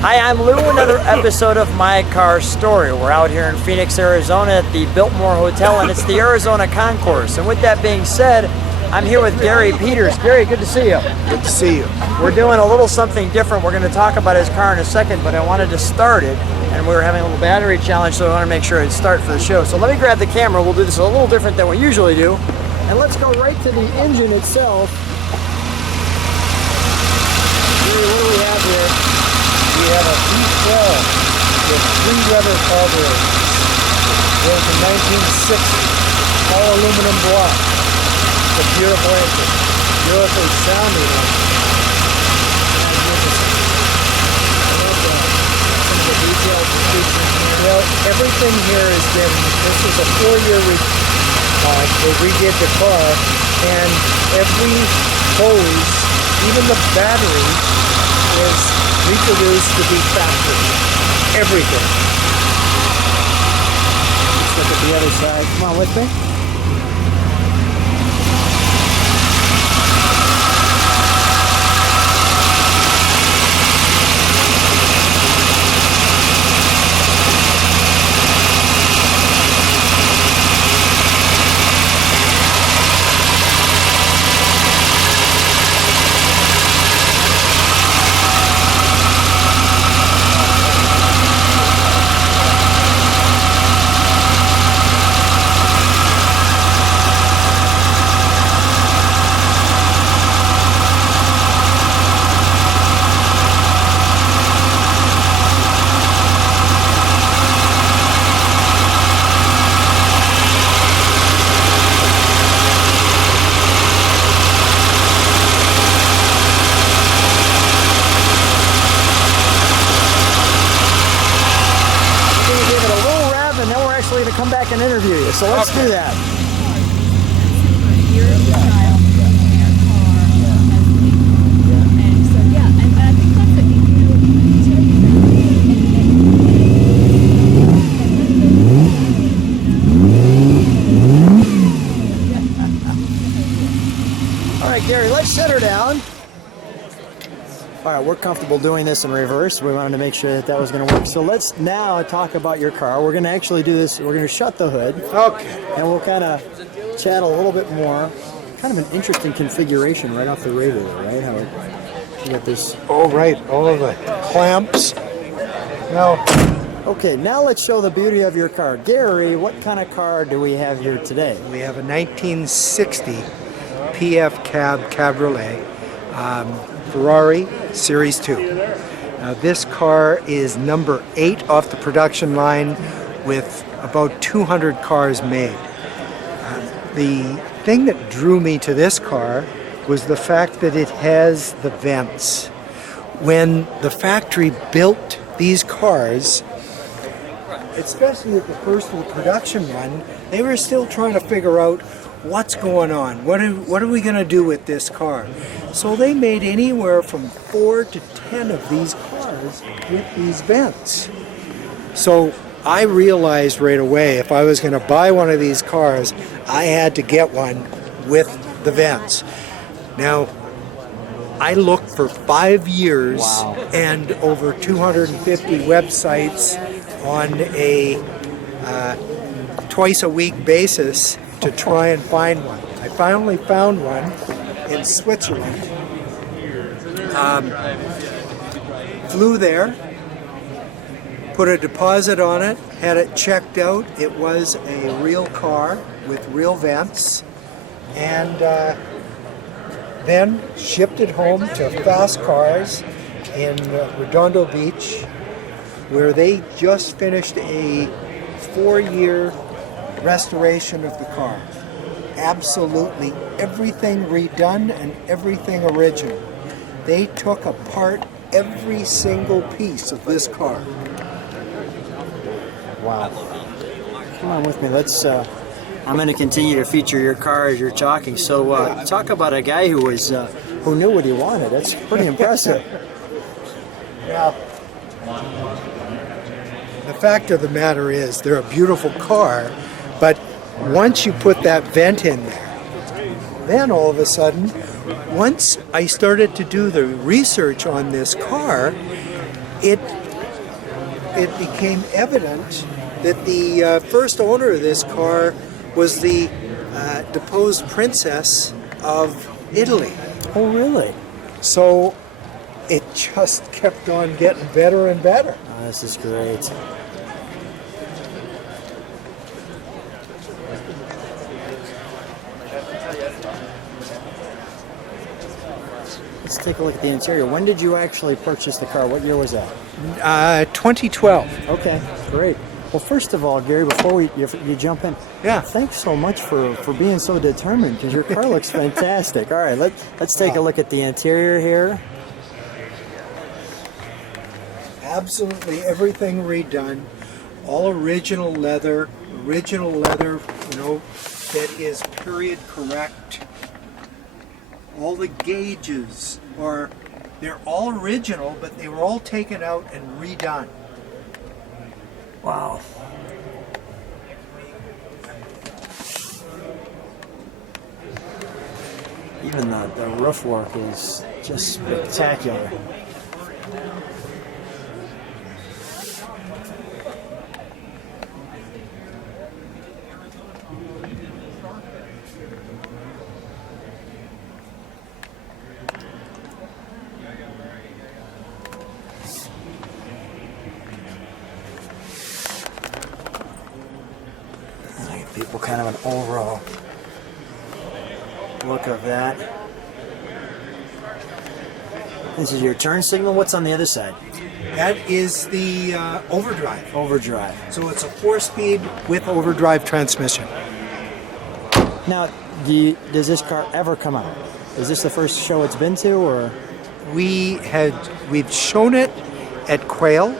Hi, I'm Lou, another episode of My Car Story. We're out here in Phoenix, Arizona at the Biltmore Hotel, and it's the Arizona Concours. And with that being said, I'm here with Garry Peters. Gary, good to see you. Good to see you. We're doing a little something different. We're going to talk about his car in a second, but I wanted to start it, and we were having a little battery challenge, so I want to make sure it start for the show. So let me grab the camera. We'll do this a little different than we usually do. And let's go right to the engine itself. Gary, what do we have here? We have a V12 with 3 rubber carburetors. Built in 1960. All aluminum block. It's a beautiful engine. Beautifully sounding engine. Some of the details and features here. Well, everything here has been, this is a 4-year they redid the car, and every hose, even the battery, is reproduced to be factory. Everything. Let's look at the other side. Come on with me. To come back and interview you, so let's do that. All right, Gary, let's set her down. All right, we're comfortable doing this in reverse. We wanted to make sure that was going to work. So let's now talk about your car. We're going to actually do this. We're going to shut the hood. Okay. And we'll kind of chat a little bit more. Kind of an interesting configuration right off the radiator, right? How you got this. Oh, right. All of the clamps. Now. Okay, now let's show the beauty of your car. Gary, what kind of car do we have here today? We have a 1960 PF Cab Cabriolet. Ferrari Series 2. Now this car is number 8 off the production line with about 200 cars made. The thing that drew me to this car was the fact that it has the vents. When the factory built these cars, especially at the first of the production run, they were still trying to figure out what's going on? What are we going to do with this car? So they made anywhere from 4 to 10 of these cars with these vents. So I realized right away if I was going to buy one of these cars, I had to get one with the vents. Now, I looked for 5 years and over 250 websites on a twice-a-week basis to try and find one. I finally found one in Switzerland. Flew there, put a deposit on it, had it checked out. It was a real car with real vents, and then shipped it home to Fast Cars in Redondo Beach, where they just finished a 4-year restoration of the car. Absolutely everything redone and everything original. They took apart every single piece of this car. Wow. Come on with me. Let's. I'm going to continue to feature your car as you're talking. So talk about a guy who was who knew what he wanted. That's pretty impressive. Yeah. The fact of the matter is, they're a beautiful car, but once you put that vent in there, then all of a sudden, once I started to do the research on this car, it became evident that the first owner of this car was the deposed princess of Italy. Oh, really? So it just kept on getting better and better. Oh, this is great. Let's take a look at the interior. When did you actually purchase the car? What year was that? 2012. Okay, great. Well, first of all, Gary, before you jump in, Yeah. thanks so much for being so determined, because your car looks fantastic. All right, let's take a look at the interior here. Absolutely everything redone. All original leather, that is period correct. All the gauges they're all original, but they were all taken out and redone. Wow. Even the roof work is just spectacular. People kind of an overall look of that. This is your turn signal. What's on the other side? That is the overdrive. Overdrive. So it's a 4-speed with overdrive transmission. Now, does this car ever come out? Is this the first show it's been to, or? We've shown it at Quail,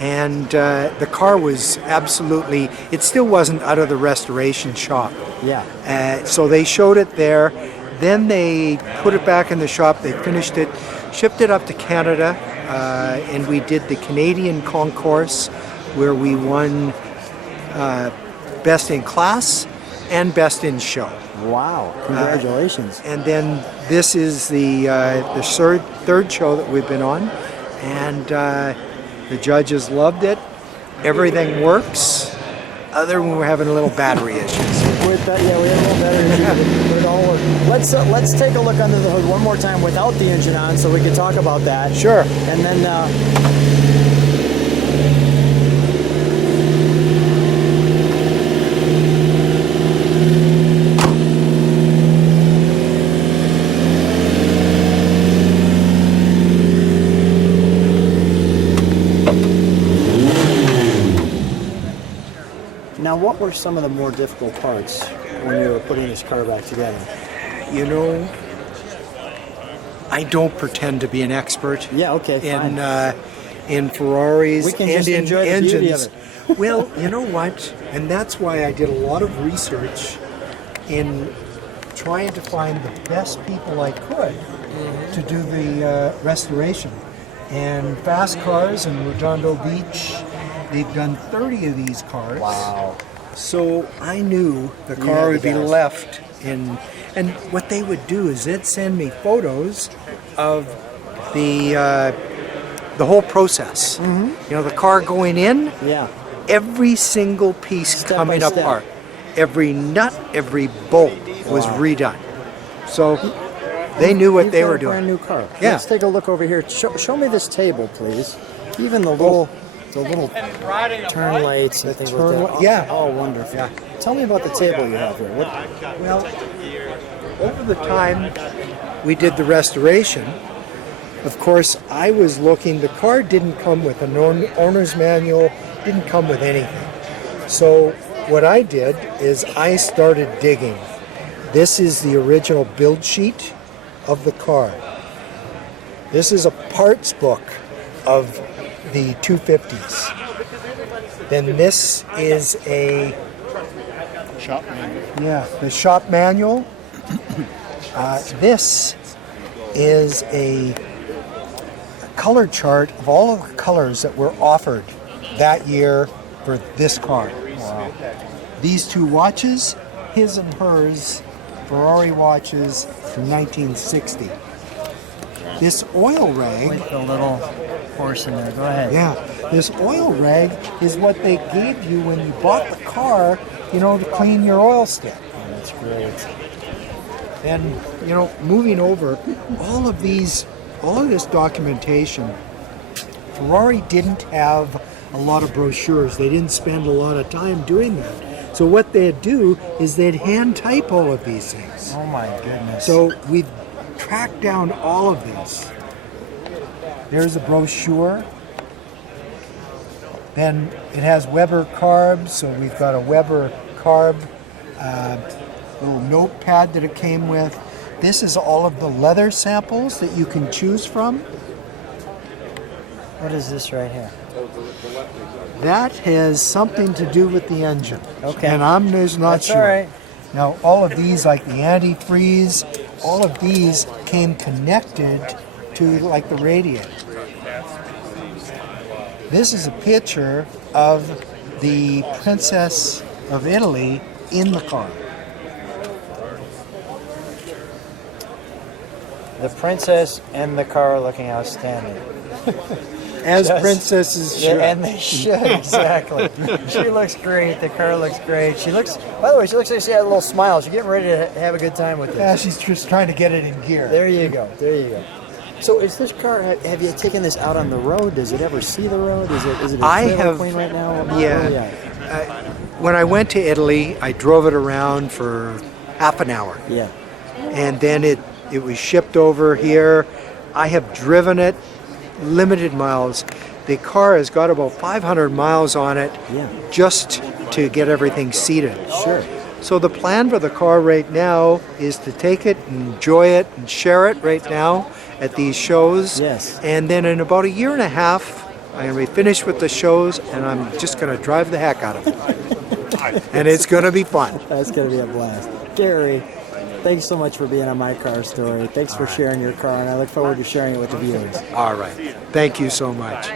and the car was absolutely, it still wasn't out of the restoration shop. Yeah. So they showed it there, then they put it back in the shop, they finished it, shipped it up to Canada, and we did the Canadian Concours, where we won Best in Class and Best in Show. Wow, congratulations. And then this is the third show that we've been on, and the judges loved it. Everything works, other than we're having a little battery issues. With that, yeah, we have a little battery issue, but it all works. Let's take a look under the hood one more time without the engine on, so we can talk about that. Sure. And then. Now, what were some of the more difficult parts when you were putting this car back together? You know, I don't pretend to be an expert. Yeah, okay, fine. In Ferraris We can and just in enjoy the beauty engines. of Well, you know what? And that's why I did a lot of research in trying to find the best people I could to do the restoration. And Fast Cars in Redondo Beach, they've done 30 of these cars. Wow. So I knew the car would be left in, and what they would do is they'd send me photos of the whole process. Mm-hmm. You know, the car going in, Yeah. every single piece Step coming by step. apart, every nut, every bolt was redone. So they knew what they were You've got a brand doing. new car. Yeah. Let's take a look over here. Show me this table, please. Even the little turn lights and things like that. yeah. Oh, wonderful. Yeah. Tell me about the table you have here. Well, over the time we did the restoration, of course, I was looking, the car didn't come with an owner's manual, didn't come with anything. So what I did is I started digging. This is the original build sheet of the car. This is a parts book of the 250s. Then this is a Shop manual. yeah, the shop manual. This is a color chart of all of the colors that were offered that year for this car. Wow. These two watches, his and hers, Ferrari watches from 1960. This oil rag, The little horse in there. Go ahead. Yeah, this oil rag is what they gave you when you bought the car, you know, to clean your oil stick. Oh, that's great. And, you know, moving over, all of this documentation, Ferrari didn't have a lot of brochures. They didn't spend a lot of time doing that. So what they'd do is they'd hand type all of these things. Oh my goodness. So we've tracked down all of this. There's a brochure. Then it has Weber carbs, so we've got a Weber carb little notepad that it came with. This is all of the leather samples that you can choose from. What is this right here? That has something to do with the engine. Okay. And I'm just not That's sure. all right. Now, all of these, like the antifreeze, all of these came connected to like the radiator. This is a picture of the Princess of Italy in the car. The princess and the car looking outstanding. As Just- princesses should. Yeah, and they should, exactly. She looks great. The car looks great. She looks, by the way, she looks like she had a little smile. She's getting ready to have a good time with Yeah, this. she's just trying to get it in gear. There you go. There you go. So is this car, have you taken this out on the road? Does it ever see the road? Is it a I trailer have- queen right now? yeah. When I went to Italy, I drove it around for half an hour. Yeah. And then it was shipped over here. I have driven it limited miles. The car has got about 500 miles on it Yeah. just to get everything seated. Sure. So the plan for the car right now is to take it and enjoy it and share it right now at these shows. Yes. And then in about a year and a half, I'm going to be finished with the shows and I'm just going to drive the heck out of it. And it's going to be fun. That's going to be a blast. Gary, thanks so much for being on My Car Story. Thanks for sharing your car, and I look forward to sharing it with the viewers. All right. Thank you so much.